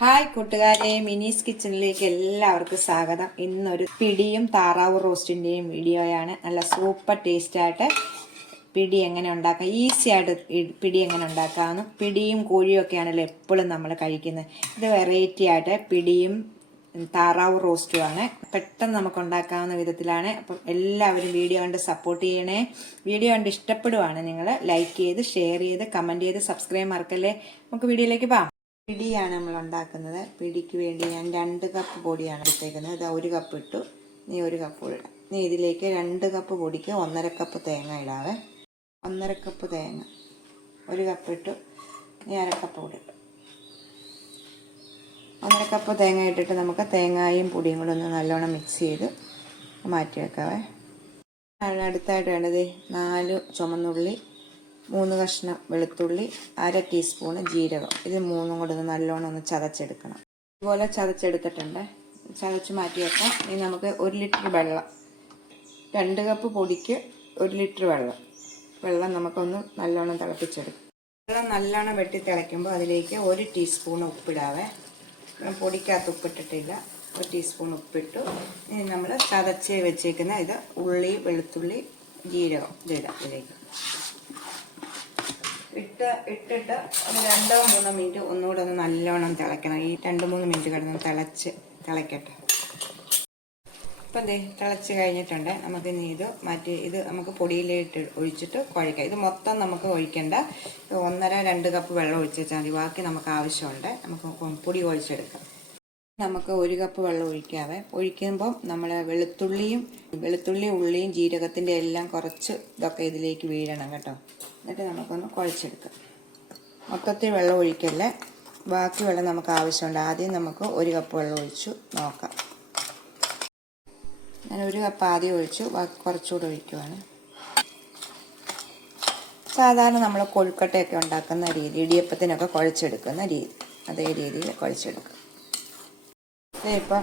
Hi കൂട്ടുകാരെ, മിനീസ് കിച്ചണിലേക്ക് എല്ലാവർക്കും സ്വാഗതം. ഇന്നൊരു പിടിയും താറാവ് റോസ്റ്റിന്റെയും വീഡിയോയാണ്. നല്ല സൂപ്പർ ടേസ്റ്റ് ആയിട്ട് പിടി എങ്ങനെ ഉണ്ടാക്കാം, ഈസി ആയിട്ട് പിടി എങ്ങനെ ഉണ്ടാക്കാമെന്ന്. പിടിയും കോഴിയും ഒക്കെയാണല്ലോ എപ്പോഴും നമ്മൾ കഴിക്കുന്നത്. ഇത് വെറൈറ്റി ആയിട്ട് പിടിയും താറാവ് റോസ്റ്റുമാണ്. പെട്ടെന്ന് നമുക്ക് ഉണ്ടാക്കാവുന്ന വിധത്തിലാണ്. അപ്പം എല്ലാവരും വീഡിയോ കണ്ട് സപ്പോർട്ട് ചെയ്യണേ. വീഡിയോ കണ്ട് ഇഷ്ടപ്പെടുവാണ് നിങ്ങൾ ലൈക്ക് ചെയ്ത്, ഷെയർ ചെയ്ത്, കമൻറ്റ് ചെയ്ത്, സബ്സ്ക്രൈബ് മറക്കല്ലേ. നമുക്ക് വീഡിയോയിലേക്ക് പോകാം. പിടിയാണ് നമ്മൾ ഉണ്ടാക്കുന്നത്. പിടിക്ക് വേണ്ടി ഞാൻ 2 കപ്പ് പൊടിയാണ് എടുത്തേക്കുന്നത്. ഇത് 1 കപ്പ് ഇട്ടു. നീ 1 കപ്പ് ഇടാം. നീ ഇതിലേക്ക് 2 കപ്പ് പൊടിക്ക് 1.5 കപ്പ് തേങ്ങ ഇടാവേ. 1.5 കപ്പ് തേങ്ങ 1 കപ്പ് ഇട്ടു. നീ 1/2 കപ്പ് കൂടി ഇട്ടു. 1.5 കപ്പ് തേങ്ങ ഇട്ടിട്ട് നമുക്ക് തേങ്ങയും പൊടിയും കൂടെ ഒന്ന് നല്ലോണം മിക്സ് ചെയ്ത് മാറ്റി വെക്കാവേ. അടുത്തായിട്ട് വേണ്ടത് 4 ചുമന്നുള്ളി, 3 കഷ്ണം വെളുത്തുള്ളി, 1/2 ടീസ്പൂണ് ജീരകം. ഇത് 3ഉം കൂടെ ഒന്ന് നല്ലോണം ഒന്ന് ചതച്ചെടുക്കണം. ഇതുപോലെ ചതച്ചെടുത്തിട്ടുണ്ട്. ചതച്ച് മാറ്റി വെക്കാം. ഇനി നമുക്ക് 1 ലിറ്റർ വെള്ളം, 2 കപ്പ് പൊടിക്ക് 1 ലിറ്റർ വെള്ളം നമുക്കൊന്ന് നല്ലോണം തിളപ്പിച്ചെടുക്കാം. വെള്ളം നല്ലോണം വെട്ടി തിളയ്ക്കുമ്പോൾ അതിലേക്ക് 1 ടീസ്പൂൺ ഉപ്പിടാവേ. പൊടിക്കകത്ത് ഉപ്പിട്ടിട്ടില്ല. 1 ടീസ്പൂൺ ഉപ്പിട്ടു. ഇനി നമ്മൾ ചതച്ച് വെച്ചേക്കുന്ന ഇത് ഉള്ളി, വെളുത്തുള്ളി, ജീരകം ഇതിടാം. ഇതിലേക്ക് ഇട്ടിട്ട് ഒരു 2-3 മിനിറ്റ് ഒന്നുകൂടെ ഒന്ന് നല്ലോണം തിളയ്ക്കണം. ഈ 2-3 മിനിറ്റ് കിടന്ന് തിളയ്ക്കട്ടെ. ഇപ്പം തിളച്ച് കഴിഞ്ഞിട്ടുണ്ട്. നമുക്ക് ഇനി ഇത് മാറ്റി, ഇത് നമുക്ക് പൊടിയിലിട്ട് ഒഴിച്ചിട്ട് കുഴയ്ക്കാം. ഇത് മൊത്തം നമുക്ക് ഒഴിക്കേണ്ട. 1.5-2 കപ്പ് വെള്ളം ഒഴിച്ച് വെച്ചാൽ മതി. ബാക്കി നമുക്ക് ആവശ്യമുണ്ട്. നമുക്ക് പൊടി ഒഴിച്ചെടുക്കാം. നമുക്ക് 1 കപ്പ് വെള്ളം ഒഴിക്കാവേ. ഒഴിക്കുമ്പം നമ്മൾ വെളുത്തുള്ളി, ഉള്ളിയും ജീരകത്തിൻ്റെ എല്ലാം കുറച്ച് ഇതൊക്കെ ഇതിലേക്ക് വീഴണം കേട്ടോ. എന്നിട്ട് നമുക്കൊന്ന് കുഴച്ചെടുക്കാം. മൊത്തത്തിൽ വെള്ളം ഒഴിക്കല്ലേ, ബാക്കി വെള്ളം നമുക്ക് ആവശ്യമുണ്ട്. ആദ്യം നമുക്ക് 1 കപ്പ് വെള്ളം ഒഴിച്ചു നോക്കാം. ഞാൻ 1 കപ്പ് ആദ്യം ഒഴിച്ചു, ബാക്കി കുറച്ചുകൂടെ ഒഴിക്കുവാണ്. സാധാരണ നമ്മൾ കൊഴുക്കട്ടയൊക്കെ ഉണ്ടാക്കുന്ന രീതി, ഇടിയപ്പത്തിനൊക്കെ കുഴച്ചെടുക്കുന്ന രീതി, അതേ രീതിയിൽ കുഴച്ചെടുക്കുക. ഇപ്പം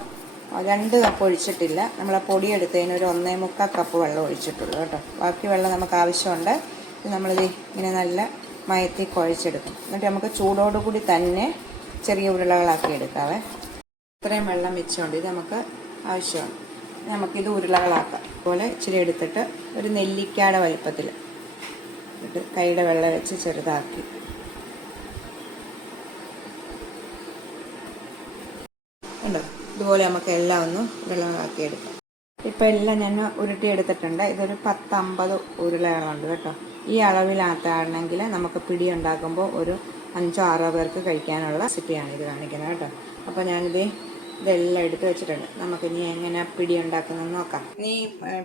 2 കപ്പ് ഒഴിച്ചിട്ടില്ല. നമ്മൾ പൊടി എടുത്തതിന് ഒരു 1.25 കപ്പ് വെള്ളം ഒഴിച്ചിട്ടുള്ളൂ കേട്ടോ. ബാക്കി വെള്ളം നമുക്ക് ആവശ്യമുണ്ട്. നമ്മളിത് ഇങ്ങനെ നല്ല മയത്തി കുഴച്ചെടുക്കും. എന്നിട്ട് നമുക്ക് ചൂടോടുകൂടി തന്നെ ചെറിയ ഉരുളകളാക്കി എടുക്കാവേ. ഇത്രയും വെള്ളം വെച്ചുകൊണ്ട് ഇത് നമുക്ക് ആവശ്യമാണ്. നമുക്കിത് ഉരുളകളാക്കാം. അതുപോലെ ഇച്ചിരി എടുത്തിട്ട് ഒരു നെല്ലിക്കയുടെ വലിപ്പത്തിൽ ഇട്ട് കൈയുടെ വെള്ളം വെച്ച് ചെറുതാക്കി ഉണ്ടോ. ഇതുപോലെ നമുക്ക് എല്ലാം ഒന്ന് ഉരുളകളാക്കി എടുക്കാം. ഇപ്പം എല്ലാം ഞാൻ ഉരുട്ടിയെടുത്തിട്ടുണ്ട്. ഇതൊരു 10-50 ഉരുളകളുണ്ട് കേട്ടോ. ഈ അളവിലാണെങ്കിൽ നമുക്ക് പിടി ഉണ്ടാക്കുമ്പോൾ ഒരു 5-6 പേർക്ക് കഴിക്കാനുള്ള റെസിപ്പിയാണ് ഇത് കാണിക്കുന്നത് കേട്ടോ. അപ്പോൾ ഇതെല്ലാം എടുത്ത് വെച്ചിട്ടുണ്ട്. നമുക്കിനി എങ്ങനെ പിടി ഉണ്ടാക്കുന്നതെന്ന് നോക്കാം. ഇനി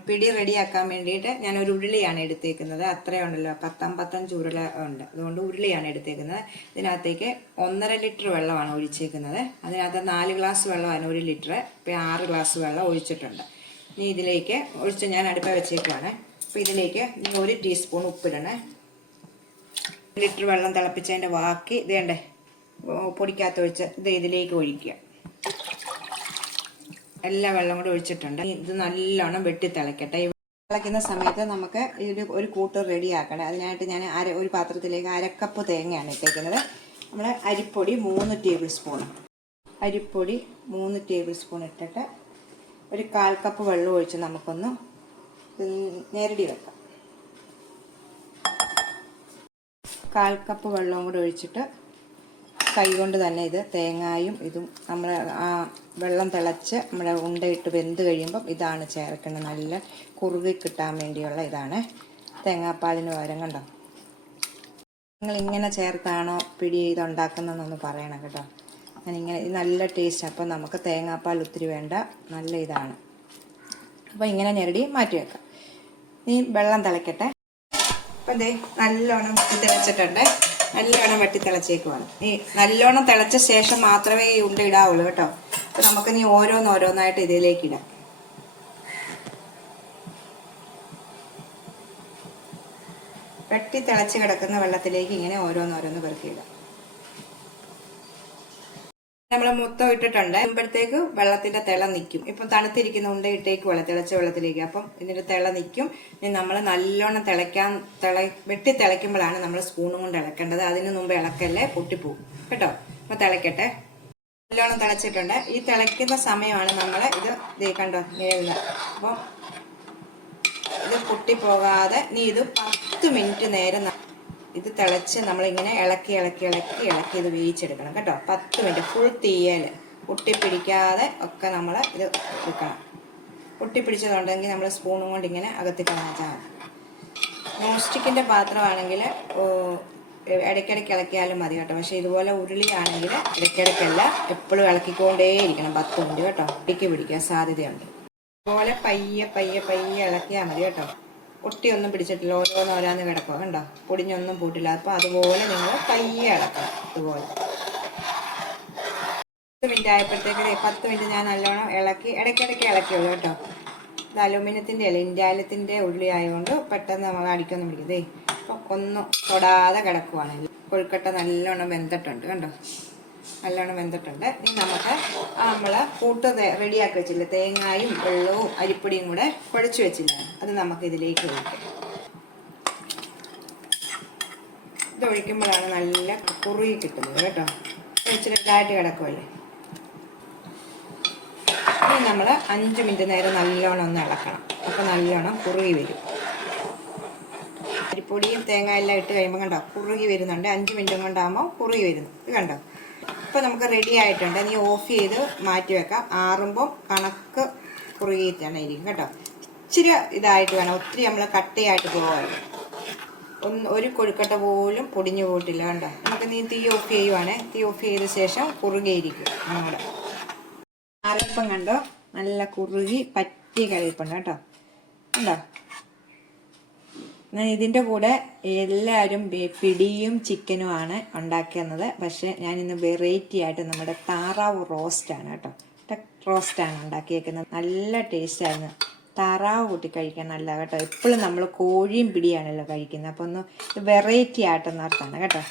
പിടി റെഡിയാക്കാൻ വേണ്ടിയിട്ട് ഞാൻ ഒരു ഉരുളിയാണ് എടുത്തേക്കുന്നത്. അത്രയും ഉണ്ടല്ലോ, 10-55 ഉരുള ഉണ്ട്. അതുകൊണ്ട് ഉരുളിയാണ് എടുത്തേക്കുന്നത്. ഇതിനകത്തേക്ക് 1.5 ലിറ്റർ വെള്ളമാണ് ഒഴിച്ചേക്കുന്നത്. അതിനകത്ത് 4 ഗ്ലാസ് വെള്ളമാണ് 1 ലിറ്റർ. ഇപ്പം 6 ഗ്ലാസ് വെള്ളം ഒഴിച്ചിട്ടുണ്ട്. ഇനി ഇതിലേക്ക് ഒഴിച്ച് ഞാൻ അടുപ്പ വെച്ചേക്കുവാണ്. അപ്പോൾ ഇതിലേക്ക് 1 ടീസ്പൂൺ ഉപ്പിടണേ. 1 ലിറ്റർ വെള്ളം തിളപ്പിച്ചതിൻ്റെ ബാക്കി ഇതേണ്ടേ പൊടിക്കകത്ത് ഒഴിച്ച് ഇതിലേക്ക് ഒഴിക്കുക. എല്ലാ വെള്ളം കൂടെ ഒഴിച്ചിട്ടുണ്ട്. ഇത് നല്ലോണം വെട്ടി തിളയ്ക്കട്ടെ. തിളയ്ക്കുന്ന സമയത്ത് നമുക്ക് ഒരു കൂട്ട് റെഡിയാക്കണം. അതിനായിട്ട് ഞാൻ ഒരു പാത്രത്തിലേക്ക് 1/2 കപ്പ് തേങ്ങയാണ് ഇട്ടേക്കുന്നത്. നമ്മൾ അരിപ്പൊടി 3 ടേബിൾ സ്പൂൺ, അരിപ്പൊടി 3 ടേബിൾ സ്പൂൺ ഇട്ടിട്ട് ഒരു 1/4 കപ്പ് വെള്ളം ഒഴിച്ച് നമുക്കൊന്ന് ഞെരടി വെക്കാം. 1/4 കപ്പ് വെള്ളവും കൂടെ ഒഴിച്ചിട്ട് കൈകൊണ്ട് തന്നെ ഇത് തേങ്ങായും ഇതും നമ്മൾ ആ വെള്ളം തിളച്ച് നമ്മുടെ ഉണ്ടയിട്ട് വെന്ത് കഴിയുമ്പം ഇതാണ് ചേർക്കുന്നത്. നല്ല കുറുകി കിട്ടാൻ വേണ്ടിയുള്ള ഇതാണ്. തേങ്ങാപ്പാലിന് പകരം കണ്ടോ. നിങ്ങളിങ്ങനെ ചേർത്താണോ പിടി ഇതുണ്ടാക്കുന്നതെന്നൊന്ന് പറയണം കേട്ടോ. ഞാനിങ്ങനെ, ഇത് നല്ല ടേസ്റ്റ്. അപ്പം നമുക്ക് തേങ്ങാപ്പാൽ ഒത്തിരി വേണ്ട, നല്ല ഇതാണ്. അപ്പോൾ ഇങ്ങനെ ഞെരടി മാറ്റി വെക്കാം. ഈ വെള്ളം തിളയ്ക്കട്ടെ. അപ്പം നല്ലോണം തിളച്ചിട്ടുണ്ട്. നല്ലോണം വെട്ടി തിളച്ചേക്കുവാണ്. ഈ നല്ലോണം തിളച്ച ശേഷം മാത്രമേ ഈ ഉണ്ട ഇടാവുള്ളൂ കേട്ടോ. അപ്പം നമുക്ക് നീ ഓരോന്നായിട്ട് ഇതിലേക്ക് ഇടാം. വെട്ടി തിളച്ച് കിടക്കുന്ന വെള്ളത്തിലേക്ക് ഇങ്ങനെ ഓരോന്ന് പെറുക്കിയിടാം. നമ്മൾ മൊത്തം ഇട്ടിട്ടുണ്ട്. ഇടുമ്പോഴത്തേക്ക് വെള്ളത്തിന്റെ തിള നിൽക്കും. ഇപ്പം തണുത്തിരിക്കുന്ന ഉണ്ട ഇട്ടേക്ക് തിളച്ച വെള്ളത്തിലേക്ക്. അപ്പം ഇതിന്റെ തിള നിൽക്കും. ഇനി നമ്മൾ നല്ലോണം വെട്ടി തിളയ്ക്കുമ്പോഴാണ് നമ്മൾ സ്പൂണും കൊണ്ട് ഇളക്കേണ്ടത്. അതിന് മുമ്പ് ഇളക്കല്ലേ, പൊട്ടിപ്പോവും കേട്ടോ. അപ്പൊ തിളയ്ക്കട്ടെ. നല്ലോണം തിളച്ചിട്ടുണ്ട്. ഈ തിളയ്ക്കുന്ന സമയമാണ് നമ്മൾ ഇത് കണ്ടോ വേവുന്നത്. അപ്പം ഇത് പൊട്ടിപ്പോകാതെ നീ ഇത് 10 മിനിറ്റ് നേരം ഇത് തിളച്ച് നമ്മളിങ്ങനെ ഇളക്കി ഇത് വേവിച്ചെടുക്കണം കേട്ടോ. 10 മിനിറ്റ് ഫുൾ തീയൽ പൊട്ടിപ്പിടിക്കാതെ ഒക്കെ നമ്മൾ ഇത് വെക്കണം. പൊട്ടിപ്പിടിച്ചതുണ്ടെങ്കിൽ നമ്മൾ സ്പൂണും കൊണ്ട് ഇങ്ങനെ അകത്തി കളഞ്ഞാൽ മതി. നോൺ സ്റ്റിക്കിൻ്റെ പാത്രമാണെങ്കിൽ ഇടയ്ക്കിടയ്ക്ക് ഇളക്കിയാലും മതി കേട്ടോ. പക്ഷേ ഇതുപോലെ ഉരുളിയാണെങ്കിൽ ഇടയ്ക്കിടയ്ക്കല്ല, എപ്പോഴും ഇളക്കിക്കൊണ്ടേയിരിക്കണം 10 മിനിറ്റ് കേട്ടോ. ഇടയ്ക്ക് പിടിക്കാൻ സാധ്യതയുണ്ട്. അതുപോലെ പയ്യെ ഇളക്കിയാൽ മതി കേട്ടോ. ഒട്ടിയൊന്നും പിടിച്ചിട്ടില്ല, ഓരോന്ന് കിടക്കുക കണ്ടോ, പൊടിഞ്ഞൊന്നും പൂട്ടില്ല. അപ്പോൾ അതുപോലെ നിങ്ങൾ പയ്യെ ഇളക്കണം. ഇതുപോലെ 10 മിനിറ്റ് ആയപ്പോഴത്തേക്ക് 10 മിനിറ്റ് ഞാൻ നല്ലോണം ഇളക്കി ഇടയ്ക്കിടയ്ക്ക് ഇളക്കിയുള്ളൂ കേട്ടോ. ഇത് അലുമിനിയത്തിൻ്റെ അല്ല, ഇൻഡാലിയത്തിൻ്റെ ഉരുളി ആയതുകൊണ്ട് പെട്ടെന്ന് നമ്മൾ അടിക്കൊന്നും പിടിക്കും. അപ്പം ഒന്നും തൊടാതെ കിടക്കുവാണ്. കൊഴുക്കട്ട നല്ലോണം വെന്തിട്ടുണ്ട് കണ്ടോ, നല്ലോണം വെന്തിട്ടുണ്ട്. ഇനി നമുക്ക് നമ്മൾ കൂട്ട് റെഡിയാക്കി വെച്ചില്ല, തേങ്ങായും വെള്ളവും അരിപ്പൊടിയും കൂടെ കുഴച്ച് വെച്ചില്ല, അത് നമുക്ക് ഇതിലേക്ക് ഒഴിക്കാം. ഇത് ഒഴിക്കുമ്പോഴാണ് നല്ല കുറുകി കിട്ടുന്നത് കേട്ടോ. ഇച്ചിരിട്ടായിട്ട് കിടക്കുമല്ലേ. ഇനി നമ്മൾ 5 മിനിറ്റ് നേരം നല്ലോണം ഒന്ന് ഇളക്കണം. അപ്പോൾ നല്ലോണം കുറുകി വരും. അരിപ്പൊടിയും തേങ്ങ എല്ലാം ഇട്ട് കഴിയുമ്പോൾ കണ്ടോ കുറുകി വരുന്നുണ്ട്. 5 മിനിറ്റ് കൊണ്ടാകുമ്പോൾ കുറുകി വരുന്നു. ഇത് കണ്ടോ. ഇപ്പോൾ നമുക്ക് റെഡി ആയിട്ടുണ്ട്. നീ ഓഫ് ചെയ്ത് മാറ്റി വെക്കാം. ആറുമ്പോൾ കണക്ക് കുറുകിയിട്ടാണ് ഇരിക്കും കേട്ടോ. ഇച്ചിരി ഇതായിട്ട് വേണം, ഒത്തിരി നമ്മൾ കട്ടയായിട്ട് പോകാറുണ്ട്. ഒരു കൊഴുക്കട്ട പോലും പൊടിഞ്ഞു പോയിട്ടില്ല കണ്ടോ. നമുക്ക് നീ തീ ഓഫ് ചെയ്യുവാണേ. തീ ഓഫ് ചെയ്ത ശേഷം കുറുകിയിരിക്കും നമ്മുടെ അരപ്പം കണ്ടോ. നല്ല കുറുകി പറ്റി കഴിപ്പുണ്ട് കേട്ടോ കണ്ടോ. ഇതിൻ്റെ കൂടെ എല്ലാവരും പിടിയും ചിക്കനുമാണ് ഉണ്ടാക്കുന്നത്. പക്ഷേ ഞാനിന്ന് വെറൈറ്റി ആയിട്ട് നമ്മുടെ താറാവ് റോസ്റ്റാണ് കേട്ടോ. റോസ്റ്റാണ് ഉണ്ടാക്കിയേക്കുന്നത്. നല്ല ടേസ്റ്റായിരുന്നു. താറാവ് കൂട്ടി കഴിക്കാൻ നല്ല കേട്ടോ. എപ്പോഴും നമ്മൾ കോഴിയും പിടിയാണല്ലോ കഴിക്കുന്നത്. അപ്പോൾ ഒന്ന് വെറൈറ്റി ആയിട്ടെന്നർത്താണ് കേട്ടോ.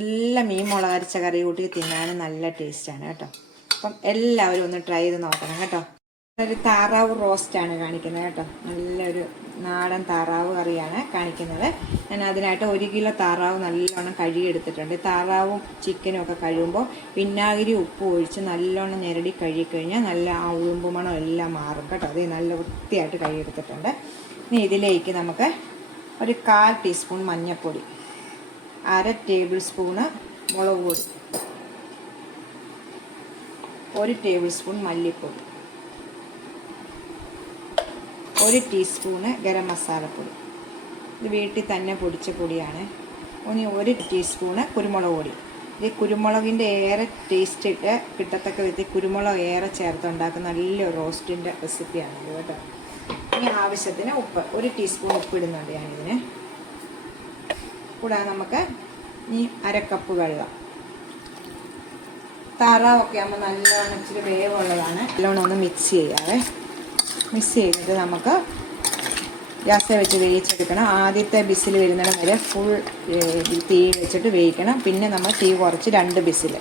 നല്ല മീൻ മുളകരച്ച കറി കൂട്ടി തിന്നാനും നല്ല ടേസ്റ്റാണ് കേട്ടോ. അപ്പം എല്ലാവരും ഒന്ന് ട്രൈ ചെയ്ത് നോക്കണം കേട്ടോ. ഒരു താറാവ് റോസ്റ്റാണ് കാണിക്കുന്നത് കേട്ടോ. നല്ലൊരു നാടൻ താറാവ് കറിയാണ് കാണിക്കുന്നത്. ഞാൻ അതിനായിട്ട് 1 കിലോ താറാവ് നല്ലോണം കഴുകിയെടുത്തിട്ടുണ്ട്. താറാവും ചിക്കനും ഒക്കെ കഴുകുമ്പോൾ വിനാഗിരി ഉപ്പ് ഒഴിച്ച് നല്ലോണം ഞെരടി കഴുകിക്കഴിഞ്ഞാൽ നല്ല ആ ഉളുമ്പ് മണം എല്ലാം മാറും കേട്ടോ. അത് നല്ല വൃത്തിയായിട്ട് കഴുകിയെടുത്തിട്ടുണ്ട്. ഇനി ഇതിലേക്ക് നമുക്ക് ഒരു 1/4 ടീസ്പൂൺ മഞ്ഞൾപ്പൊടി, 1/2 ടേബിൾ സ്പൂണ് മുളക് പൊടി, 1 ടേബിൾ സ്പൂൺ മല്ലിപ്പൊടി, 1 ടീസ്പൂണ് ഗരം മസാലപ്പൊടി. ഇത് വീട്ടിൽ തന്നെ പൊടിച്ച പൊടിയാണ്. ഇനി 1 ടീസ്പൂണ് കുരുമുളക് പൊടി. ഇത് കുരുമുളകിൻ്റെ ഏറെ ടേസ്റ്റ് കിട്ടത്തക്ക വിധത്തിൽ കുരുമുളക് ഏറെ ചേർത്തുണ്ടാക്കുന്ന നല്ലൊരു റോസ്റ്റിൻ്റെ റെസിപ്പിയാണ് ഇത് കേട്ടോ. ഇനി ആവശ്യത്തിന് ഉപ്പ്, 1 ടീസ്പൂൺ ഉപ്പ് ഇടുന്നുണ്ട് ഞാനിതിന്. കൂടാതെ നമുക്ക് ഈ 1/2 കപ്പ് വെള്ളം. താറാവൊക്കെ ആകുമ്പോൾ നല്ലോണം ഇച്ചിരി വേവുള്ളതാണ്. നല്ലോണം ഒന്ന് മിക്സ് ചെയ്യാവേ. മിക്സ് ചെയ്തിട്ട് നമുക്ക് ഗ്യാസ് വെച്ച് വേവിച്ചെടുക്കണം. ആദ്യത്തെ ബിസിൽ വരുന്നിടം വരെ ഫുൾ തീ വെച്ചിട്ട് വേവിക്കണം. പിന്നെ നമ്മൾ തീ കുറച്ച് 2 ബിസിൽ.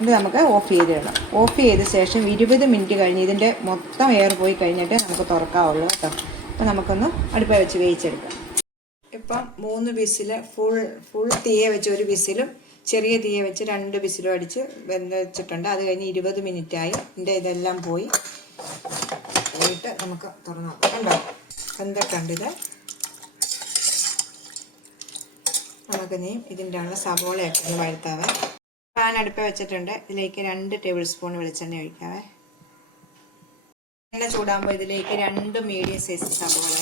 ഇത് നമുക്ക് ഓഫ് ചെയ്തിടണം. ഓഫ് ചെയ്ത ശേഷം 20 മിനിറ്റ് കഴിഞ്ഞ് ഇതിൻ്റെ മൊത്തം എയർ പോയി കഴിഞ്ഞിട്ട് നമുക്ക് തുറക്കാവുള്ളൂ കേട്ടോ. അപ്പോൾ നമുക്കൊന്ന് അടുപ്പിൽ വെച്ച് വേവിച്ചെടുക്കാം. ഇപ്പം 3 ബിസിൽ ഫുൾ തീയെ വെച്ച് 1 ബിസിലും ചെറിയ തീയെ വെച്ച് 2 ബിസിലും അടിച്ച് വെച്ചിട്ടുണ്ട്. അത് കഴിഞ്ഞ് 20 മിനിറ്റായി. ഇതിൻ്റെ ഇതെല്ലാം പോയിട്ട് നമുക്ക് തുറന്നു നോക്കാം. കണ്ടോ വെന്തിട്ടുണ്ട് ഇത്. നമുക്കിനി ഇതിൻ്റെ ഉള്ള സവോളയൊക്കെ ഒന്ന് വഴുത്താവേ. പാൻ അടുപ്പ് വെച്ചിട്ടുണ്ട്. ഇതിലേക്ക് 2 ടേബിൾ സ്പൂൺ വെളിച്ചെണ്ണ ഒഴിക്കാവേ. എണ്ണ ചൂടാകുമ്പോൾ ഇതിലേക്ക് 2 മീഡിയം സൈസ് സവോള,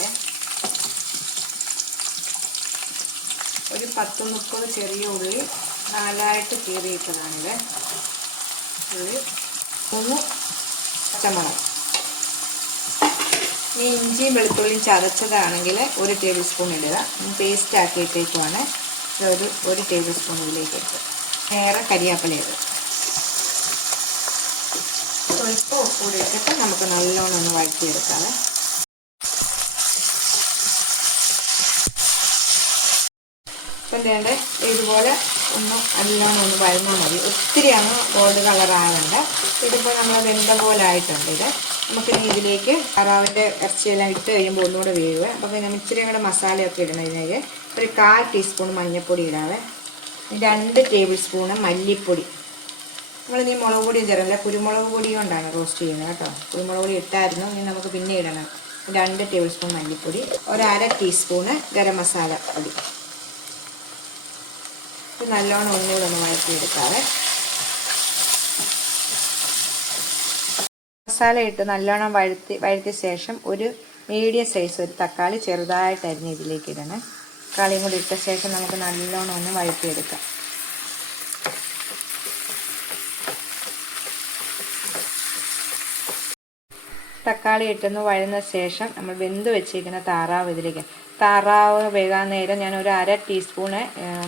ഒരു 10-30 ചെറിയ ഉള്ളി 4ആയിട്ട് കീറിയിട്ടതാണിത്. ഉള്ളി 3 പച്ചമുളക്. ഈ ഇഞ്ചിയും വെളുത്തുള്ളിയും ചതച്ചതാണെങ്കിൽ 1 ടേബിൾ സ്പൂൺ ഇടുക. പേസ്റ്റ് ആക്കിയിട്ടേക്കുവാണ്. ഒരു 1 ടേബിൾ സ്പൂൺ ഇതിലേക്ക് ഇട്ട് വേറെ കരിയാപ്പില ഇടുക. സ്വല്പം ഉപ്പൂടി ഇട്ടിട്ട് നമുക്ക് നല്ലോണം ഒന്ന് വഴറ്റിയെടുക്കാം. ഇപ്പം വേണ്ട ഇതുപോലെ ഒന്ന് നല്ലോണം ഒന്ന് വഴന്നാൽ മതി. ഒത്തിരി അങ്ങ് ഗോൾഡ് കളറാകണ്ട. ഇതിപ്പോൾ നമ്മൾ വെന്ത പോലെ ആയിട്ടുണ്ട്. ഇത് നമുക്ക് ഇതിലേക്ക് താറാവിൻ്റെ ഇറച്ചിയെല്ലാം ഇട്ട് കഴിയുമ്പോൾ ഒന്നുകൂടെ വേവുക. അപ്പോൾ നമ്മൾ ഇച്ചിരി കൂടെ മസാലയൊക്കെ ഇടുന്നതിലേക്ക് ഒരു 1/4 ടീസ്പൂൺ മഞ്ഞൾപ്പൊടി ഇടാവേ. 2 ടേബിൾ സ്പൂണ് മല്ലിപ്പൊടി, നമ്മളിനി മുളക് പൊടിയും ചേർക്കില്ല, കുരുമുളക് പൊടി കൊണ്ടാണ് റോസ്റ്റ് ചെയ്യുന്നത് കേട്ടോ. കുരുമുളക് പൊടി ഇട്ടായിരുന്നു, ഇനി നമുക്ക് പിന്നെ ഇടണം. 2 ടേബിൾ സ്പൂൺ മല്ലിപ്പൊടി, 1/2 ടീസ്പൂണ് ഗരം മസാല പൊടി. ഇത് നല്ലോണം ഒന്നുകൂടെ ഒന്ന് വഴറ്റിയെടുക്കാവേ. മസാല ഇട്ട് നല്ലോണം വഴറ്റിയ ശേഷം ഒരു മീഡിയം സൈസ് ഒരു തക്കാളി ചെറുതായിട്ട് അരിഞ്ഞ് ഇതിലേക്ക് ഇടണം. തക്കാളിയും കൂടി ഇട്ട ശേഷം നമുക്ക് നല്ലോണം ഒന്ന് വഴറ്റിയെടുക്കാം. തക്കാളി ഇട്ടൊന്ന് വഴന്ന ശേഷം നമ്മൾ വെന്ത് വെച്ചിരിക്കുന്ന താറാവ് ഇതിലേക്ക്. താറാവ് വേകാൻ നേരം ഞാൻ ഒരു 1/2 ടീസ്പൂണ്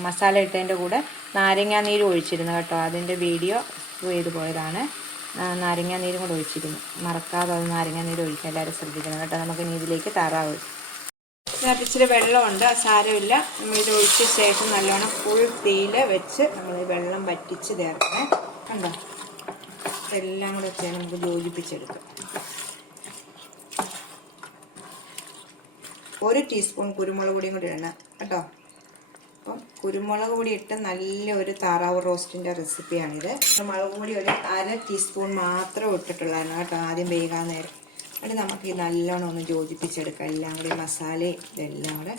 മസാല ഇട്ടതിൻ്റെ കൂടെ നാരങ്ങാനീര് ഒഴിച്ചിരുന്നു കേട്ടോ. അതിൻ്റെ വീഡിയോ ചെയ്ത് പോയതാണ്. നാരങ്ങാനീരും കൂടെ ഒഴിച്ചിരുന്നു, മറക്കാതെ അത് നാരങ്ങാനീര് ഒഴിക്കാൻ എല്ലാവരും ശ്രദ്ധിക്കണം കേട്ടോ. നമുക്ക് ഇനി ഇതിലേക്ക് താറാവ് ഇതിനകത്ത് ഇച്ചിരി വെള്ളമുണ്ട്, സാരമില്ല. നമ്മളിത് ഒഴിച്ച ശേഷം നല്ലോണം ഫുൾ തീയിൽ വെച്ച് നമ്മൾ വെള്ളം വറ്റിച്ച് ചേർക്കണേ. കണ്ടോ, ഇതെല്ലാം കൂടെ വെച്ച് നമുക്ക് യോജിപ്പിച്ചെടുക്കാം. 1 ടീസ്പൂൺ കുരുമുളക് പൊടിയും കൂടി ഇടണം കേട്ടോ. അപ്പം കുരുമുളക് പൊടി ഇട്ട് നല്ലൊരു താറാവ് റോസ്റ്റിൻ്റെ റെസിപ്പിയാണിത്. മുളക് പൊടി ഒരു 1/2 ടീസ്പൂൺ മാത്രം ഇട്ടിട്ടുള്ളതാണ് കേട്ടോ ആദ്യം വേകാൻ നേരം. എന്നിട്ട് നമുക്ക് ഈ നല്ലോണം ഒന്ന് യോജിപ്പിച്ചെടുക്കാം. എല്ലാം കൂടി മസാലയും ഇതെല്ലാം കൂടെ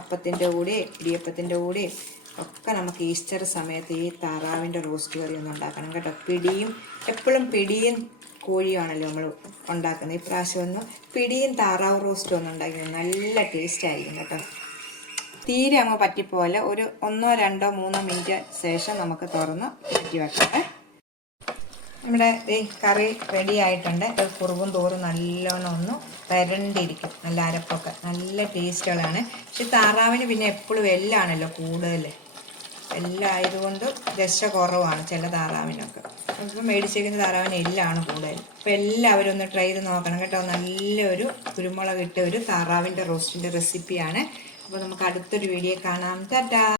അപ്പത്തിൻ്റെ കൂടെയും ഇടിയപ്പത്തിൻ്റെ കൂടെയും ഒക്കെ നമുക്ക് ഈസ്റ്റർ സമയത്ത് ഈ താറാവിൻ്റെ റോസ്റ്റ് കറി ഒന്ന് ഉണ്ടാക്കണം കേട്ടോ. എപ്പോഴും പിടിയും കോഴിയാണല്ലോ നമ്മൾ ഉണ്ടാക്കുന്നത്. ഇപ്രാവശ്യം ഒന്ന് പിടിയും താറാവ് റോസ്റ്റും ഒന്ന് ഉണ്ടാക്കി നല്ല ടേസ്റ്റ് ആയിരിക്കും കേട്ടോ. തീരെ അങ്ങ് പറ്റിപ്പോലെ ഒരു 1, 2, 3 മിനിറ്റ് ശേഷം നമുക്ക് തുറന്ന് മാറ്റി വെക്കാം. നമ്മുടെ ഈ കറി റെഡി ആയിട്ടുണ്ട്. കുറുകും തോറും നല്ലോണം ഒന്ന് വരണ്ടിരിക്കും, നല്ല അരപ്പൊക്കെ നല്ല ടേസ്റ്റുകളാണ്. പക്ഷെ താറാവിന് പിന്നെ എപ്പോഴും എല്ലാണല്ലോ കൂടുതൽ, എല്ലാം ആയതുകൊണ്ട് ദശ കുറവാണ് ചില താറാവിനൊക്കെ. ഇപ്പം മേടിച്ചേക്കുന്ന താറാവിന് എല്ലാണ് കൂടുതൽ. അപ്പോൾ എല്ലാവരും ഒന്ന് ട്രൈ ചെയ്ത് നോക്കണം കേട്ടോ. നല്ലൊരു കുരുമുളക് ഇട്ട ഒരു താറാവിൻ്റെ റോസ്റ്റിൻ്റെ റെസിപ്പിയാണ്. അപ്പോൾ നമുക്ക് അടുത്തൊരു വീഡിയോ കാണാം. ടാറ്റാ.